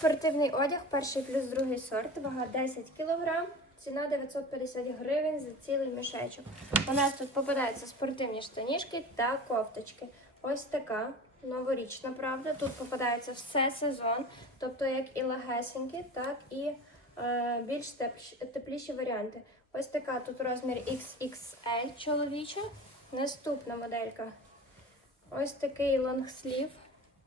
Спортивний одяг, перший плюс другий сорт, вага 10 кг, ціна 950 гривень за цілий мішечок. У нас тут попадаються спортивні штанішки та кофточки. Ось така новорічна, правда. Тут попадається все сезон, тобто як і легесенькі, так і е, більш тепліші варіанти. Ось така тут розмір XXL чоловіча. Наступна моделька. Ось такий лонгслів.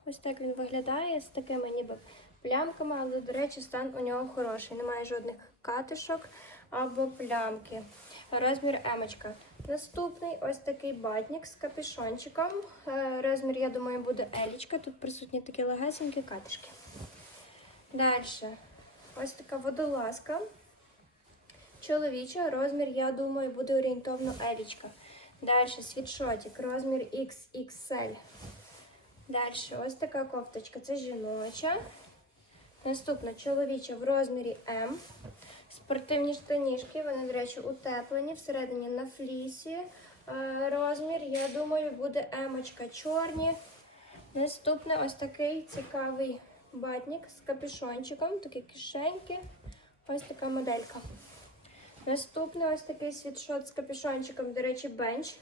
Ось так він виглядає з такими ніби плямками, але, до речі, стан у нього хороший. Немає жодних катишок або плямки. Розмір емочка. Наступний ось такий батник з капюшончиком. Е, Розмір, я думаю, буде елічка. Тут присутні такі легесенькі катишки. Далі. Ось така водолазка. Чоловіча, розмір, я думаю, буде орієнтовно елічка. Далі світшотик, розмір XXL. Далі ось така кофточка, це жіноча. Наступна чоловіча в розмірі М. Спортивні штанішки, вони, до речі, утеплені, всередині на флісі. Е, Розмір, я думаю, буде емочка чорні. Наступний ось такий цікавий батник з капюшончиком, такі кишеньки. Ось така моделька. Наступний ось такий світшот з капюшончиком, до речі, бенч.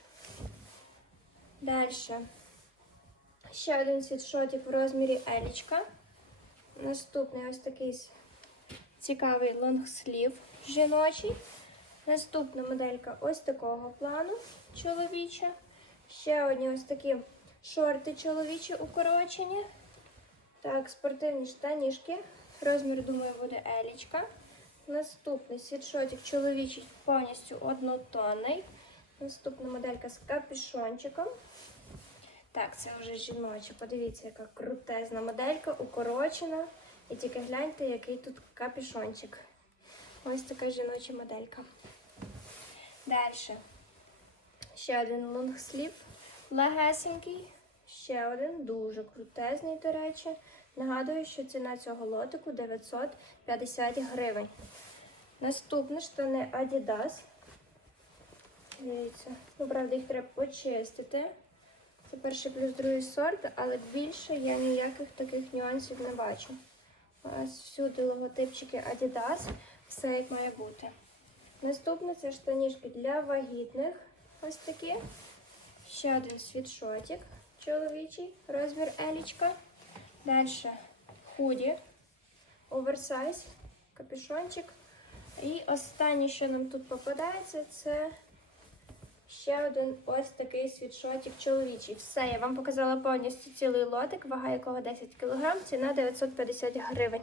Далі. Ще один світшотик в розмірі елічка. Наступний ось такий цікавий лонгслів жіночий. Наступна моделька ось такого плану чоловіча. Ще одні ось такі шорти чоловічі укорочені. Так, спортивні штанішки. Розмір, думаю, буде елічка. Наступний світшотик чоловічий повністю однотонний. Наступна моделька з капюшончиком. Так, це вже жіноча. Подивіться, яка крутезна моделька, укорочена. І тільки гляньте, який тут капюшончик. Ось така жіноча моделька. Далі. Ще один лонгслів легесенький. Ще один дуже крутезний, до речі. Нагадую, що ціна цього лотику 950 гривень. Наступне штани Adidas. Дивіться. Ну, правда, їх треба почистити. Це перший плюс другий сорт, але більше я ніяких таких нюансів не бачу. Ось всюди логотипчики Adidas, все як має бути. Наступне це штанішки для вагітних. Ось такі. Ще один світшотик чоловічий, розмір елічка. Далі худі, оверсайз, капюшончик. І останнє, що нам тут попадається, це Ще один ось такий світшотик чоловічий. Все, я вам показала повністю цілий лотик, вага якого 10 кг, ціна 950 гривень.